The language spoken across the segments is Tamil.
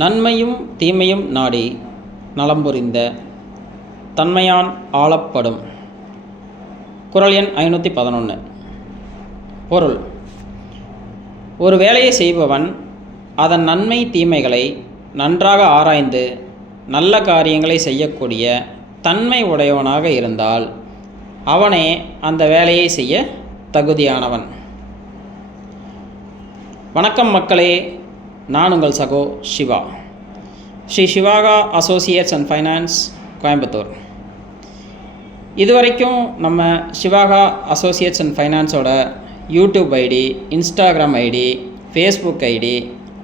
நன்மையும் தீமையும் நாடி நலம்புரிந்த தன்மையான் ஆளப்படும். குறள் எண் 511. பொருள்: ஒரு வேலையை செய்பவன் அதன் நன்மை தீமைகளை நன்றாக ஆராய்ந்து நல்ல காரியங்களை செய்யக்கூடிய தன்மை உடையவனாக இருந்தால் அவனே அந்த வேலையை செய்ய தகுதியானவன். வணக்கம் மக்களே, நான் உங்கள் சகோ Siva, Sri Sivaka associates and finance, Coimbatore. இதுவரைக்கும் நம்ம சிவாகா அசோசியேட்ஸ் அண்ட் ஃபைனான்ஸோட YouTube ID, Instagram ID, Facebook ID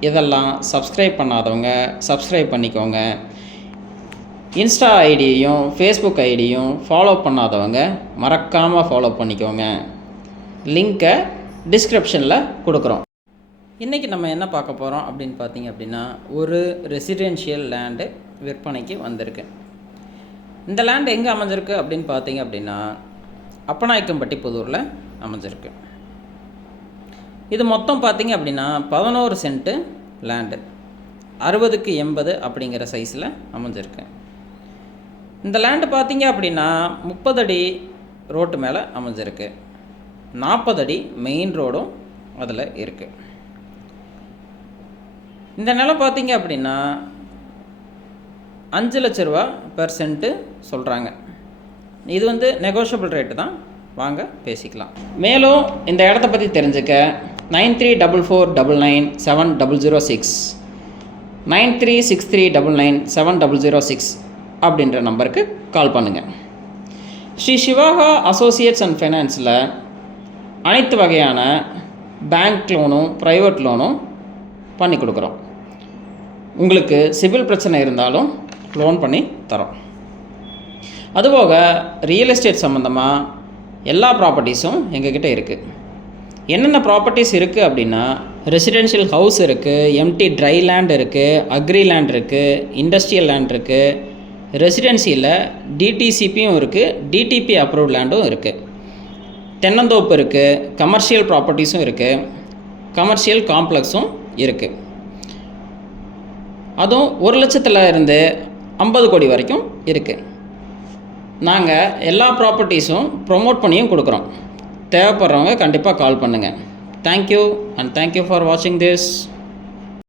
இதெல்லாம் சப்ஸ்கிரைப் பண்ணாதவங்க சப்ஸ்கிரைப் பண்ணிக்கோங்க. இன்ஸ்டா ஐடியையும் ஃபேஸ்புக் ஐடியும் ஃபாலோ பண்ணாதவங்க மறக்காமல் ஃபாலோ பண்ணிக்கோங்க. லிங்க்கை டிஸ்கிரிப்ஷனில் கொடுக்குறோம். இன்றைக்கி நம்ம என்ன பார்க்க போகிறோம் அப்படின்னு பார்த்தீங்க அப்படின்னா, ஒரு ரெசிடென்ஷியல் லேண்டு விற்பனைக்கு வந்திருக்கு. இந்த லேண்ட் எங்கே அமைஞ்சிருக்கு அப்படின்னு பார்த்தீங்க அப்படின்னா, அப்பநாயக்கம்பட்டி புதூரில் அமைஞ்சிருக்கு. இது மொத்தம் பார்த்தீங்க அப்படின்னா 11 சென்ட்டு லேண்டு, 60க்கு 80 அப்படிங்கிற சைஸில் அமைஞ்சிருக்கு. இந்த லேண்டு பார்த்தீங்க அப்படின்னா 30 அடி ரோட்டு மேலே அமைஞ்சிருக்கு. 40 அடி மெயின் ரோடும் அதில் இருக்குது. இந்த நிலம் பார்த்தீங்க அப்படின்னா 5 லட்ச ரூபா பெர் சென்ட்டு சொல்கிறாங்க. இது நெகோஷியபிள் ரேட்டு தான், வாங்க பேசிக்கலாம். மேலும் இந்த இடத்த பற்றி தெரிஞ்சுக்க 9344997006 9363997006 அப்படின்ற நம்பருக்கு கால் பண்ணுங்கள். ஸ்ரீ சிவாகா அசோசியேட்ஸ் அண்ட் ஃபைனான்ஸில் அனைத்து வகையான பேங்க் லோனும் ப்ரைவேட் லோனும் பண்ணி கொடுக்குறோம். உங்களுக்கு சிவில் பிரச்சனை இருந்தாலும் லோன் பண்ணி தரோம். அதுபோக ரியல் எஸ்டேட் சம்மந்தமாக எல்லா ப்ராப்பர்ட்டிஸும் எங்ககிட்ட இருக்குது. என்னென்ன ப்ராப்பர்ட்டிஸ் இருக்குது அப்படின்னா, ரெசிடென்ஷியல் ஹவுஸ் இருக்குது, எம்டி ட்ரை லேண்ட் இருக்குது, அக்ரி லேண்ட் இருக்குது, இண்டஸ்ட்ரியல் லேண்ட் இருக்குது, ரெசிடென்சியில் டிடிசிபியும் இருக்குது, டிடிபி அப்ரூவ்ட் லேண்டும் இருக்குது, தென்னந்தோப்பு இருக்குது, கமர்ஷியல் ப்ராப்பர்ட்டிஸும் இருக்குது, கமர்ஷியல் காம்ப்ளெக்ஸும் இருக்குது. அதுவும் 1 லட்சத்தில் இருந்து 50 கோடி வரைக்கும் இருக்குது. நாங்கள் எல்லா ப்ராப்பர்ட்டிஸும் ப்ரொமோட் பண்ணியும் கொடுக்குறோம். தேவைப்படுறவங்க கண்டிப்பாக கால் பண்ணுங்கள். தேங்க்யூ அண்ட் தேங்க்யூ ஃபார் வாட்சிங் திஸ்.